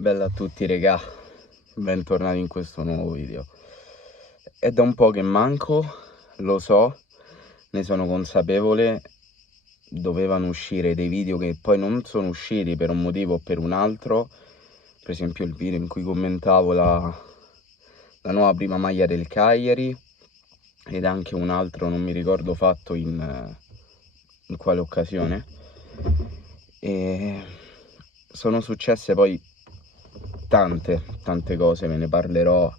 Bella a tutti regà, bentornati in questo nuovo video. È da un po' che manco, lo so, ne sono consapevole, dovevano uscire dei video che poi non sono usciti per un motivo o per un altro, per esempio il video in cui commentavo la nuova prima maglia del Cagliari ed anche un altro, non mi ricordo fatto in quale occasione, e sono successe poi tante cose, ve ne parlerò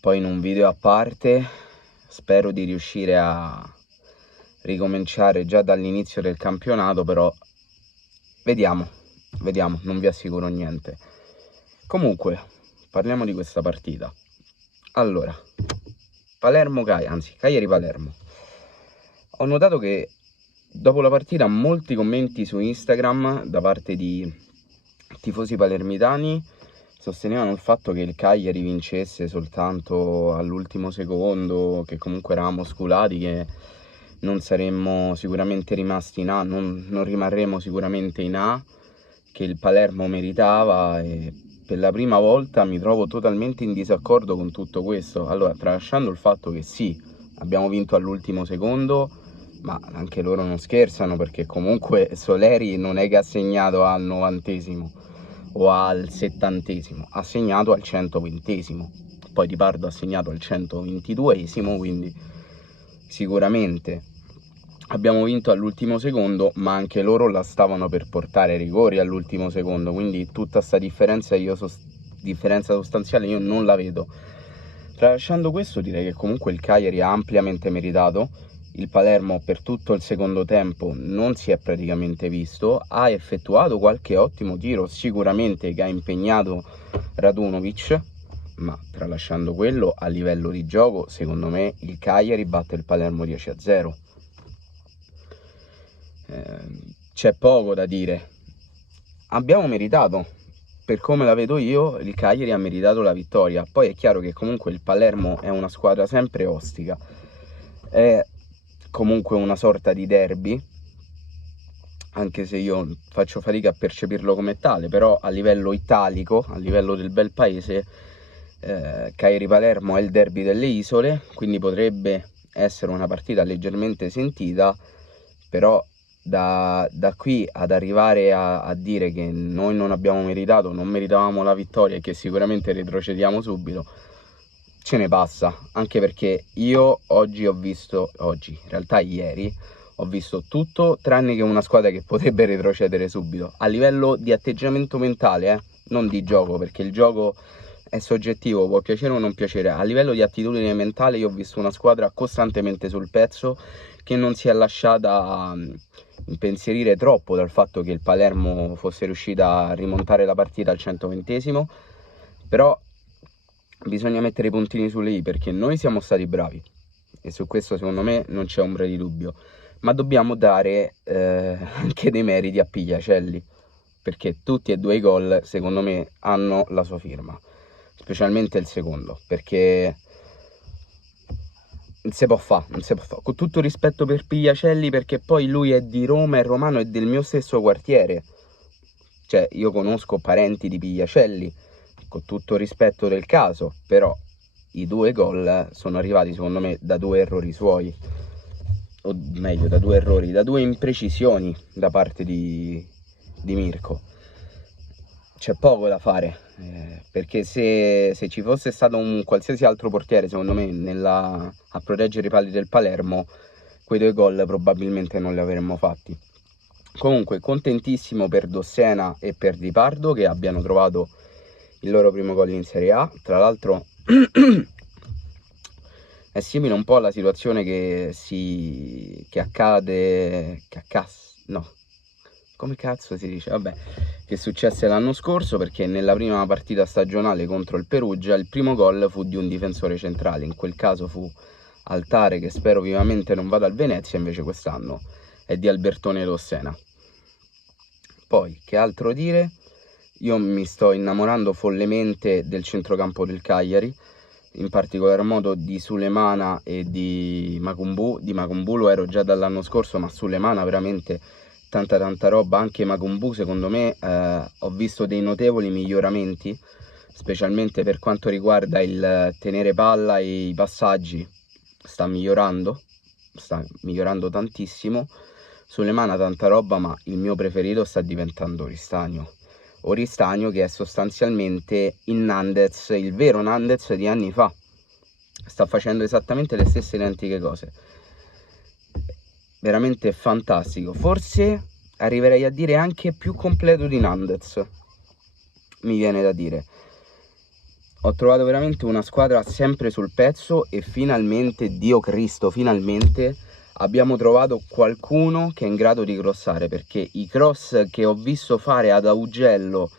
poi in un video a parte. Spero di riuscire a ricominciare già dall'inizio del campionato, però vediamo, non vi assicuro niente. Comunque, parliamo di questa partita. Allora, Cagliari-Palermo. Ho notato che dopo la partita molti commenti su Instagram da parte di tifosi palermitani sostenevano il fatto che il Cagliari vincesse soltanto all'ultimo secondo, che comunque eravamo sculati, che non saremmo sicuramente rimasti in A, non rimarremo sicuramente in A, che il Palermo meritava, e per la prima volta mi trovo totalmente in disaccordo con tutto questo. Allora, tralasciando il fatto che sì, abbiamo vinto all'ultimo secondo, ma anche loro non scherzano, perché comunque Soleri non è che ha segnato al 90esimo o al 70esimo, ha segnato al 120esimo, poi Di Pardo ha segnato al 122esimo, quindi sicuramente abbiamo vinto all'ultimo secondo, ma anche loro la stavano per portare ai rigori all'ultimo secondo, quindi tutta sta differenza differenza sostanziale io non la vedo. Tralasciando questo, direi che comunque il Cagliari ha ampiamente meritato. Il Palermo per tutto il secondo tempo non si è praticamente visto, ha effettuato qualche ottimo tiro sicuramente che ha impegnato Radunovic, ma tralasciando quello, a livello di gioco secondo me il Cagliari batte il Palermo 10-0. C'è poco da dire, abbiamo meritato, per come la vedo io il Cagliari ha meritato la vittoria. Poi è chiaro che comunque il Palermo è una squadra sempre ostica, è comunque una sorta di derby, anche se io faccio fatica a percepirlo come tale, però a livello italico, a livello del bel paese, Cagliari-Palermo è il derby delle isole, quindi potrebbe essere una partita leggermente sentita, però da qui ad arrivare a dire che noi non abbiamo meritato, non meritavamo la vittoria e che sicuramente retrocediamo subito, ce ne passa. Anche perché io in realtà ieri, ho visto tutto tranne che una squadra che potrebbe retrocedere subito, a livello di atteggiamento mentale, non di gioco, perché il gioco è soggettivo, può piacere o non piacere. A livello di attitudine mentale io ho visto una squadra costantemente sul pezzo, che non si è lasciata impensierire troppo dal fatto che il Palermo fosse riuscita a rimontare la partita al 120esimo, però bisogna mettere i puntini sulle i, perché noi siamo stati bravi e su questo secondo me non c'è ombra di dubbio, ma dobbiamo dare anche dei meriti a Pigliacelli, perché tutti e due i gol secondo me hanno la sua firma, specialmente il secondo, perché non si può fare, con tutto rispetto per Pigliacelli, perché poi lui è di Roma, è romano, è del mio stesso quartiere, cioè io conosco parenti di Pigliacelli, con tutto rispetto del caso, però i due gol sono arrivati secondo me da due errori suoi, o meglio da due imprecisioni da parte di Mirko. C'è poco da fare, perché se ci fosse stato un qualsiasi altro portiere secondo me a proteggere i pali del Palermo, quei due gol probabilmente non li avremmo fatti. Comunque contentissimo per Dossena e per Di Pardo che abbiano trovato il loro primo gol in Serie A. Tra l'altro è simile un po' alla situazione che successe l'anno scorso, perché nella prima partita stagionale contro il Perugia il primo gol fu di un difensore centrale, in quel caso fu Altare, che spero vivamente non vada al Venezia, invece quest'anno è di Albertone Dossena. Poi, che altro dire? Io mi sto innamorando follemente del centrocampo del Cagliari, in particolar modo di Sulemana e di Makumbu. Di Makumbu lo ero già dall'anno scorso, ma Sulemana veramente tanta roba. Anche Macumbu secondo me ho visto dei notevoli miglioramenti, specialmente per quanto riguarda il tenere palla e i passaggi. Sta migliorando tantissimo. Sulemana tanta roba, ma il mio preferito sta diventando Oristagno, che è sostanzialmente il Nandez, il vero Nandez di anni fa. Sta facendo esattamente le stesse identiche cose. Veramente fantastico. Forse arriverei a dire anche più completo di Nandez, mi viene da dire. Ho trovato veramente una squadra sempre sul pezzo e finalmente, Dio Cristo, finalmente abbiamo trovato qualcuno che è in grado di crossare, perché i cross che ho visto fare ad Augello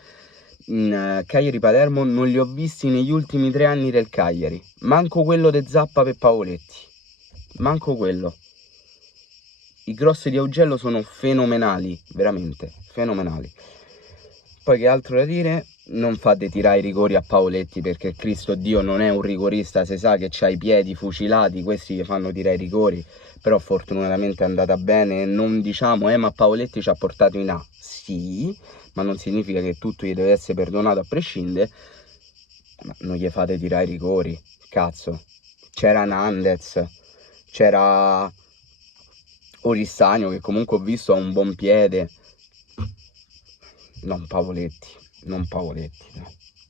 in Cagliari Palermo non li ho visti negli ultimi 3 anni del Cagliari. Manco quello de Zappa per Pavoletti, manco quello. I cross di Augello sono fenomenali, veramente fenomenali. Poi che altro da dire? Non fate tirare i rigori a Pavoletti, perché Cristo Dio non è un rigorista, si sa che c'ha i piedi fucilati, questi gli fanno tirare i rigori, però fortunatamente è andata bene. Non diciamo ma Pavoletti ci ha portato in A, sì, ma non significa che tutto gli deve essere perdonato a prescindere. Ma non gli fate tirare i rigori, cazzo. C'era Nandez, c'era Oristagno, che comunque ho visto ha un buon piede. Non Pavoletti, no,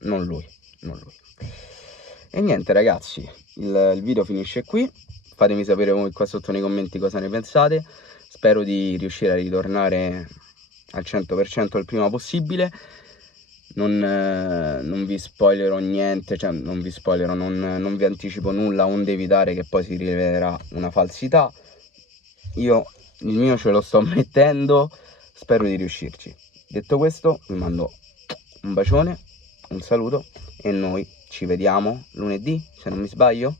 non lui. E niente ragazzi, il video finisce qui. Fatemi sapere voi qua sotto nei commenti cosa ne pensate. Spero di riuscire a ritornare al 100% il prima possibile. Non vi spoilerò niente, cioè non vi anticipo nulla, onde evitare che poi si rivelerà una falsità. Io il mio ce lo sto mettendo, spero di riuscirci. Detto questo, vi mando un bacione, un saluto e noi ci vediamo lunedì, se non mi sbaglio,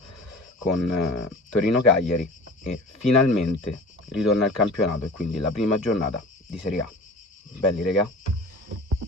con Torino-Cagliari e finalmente ritorna il campionato e quindi la prima giornata di Serie A. Belli, raga.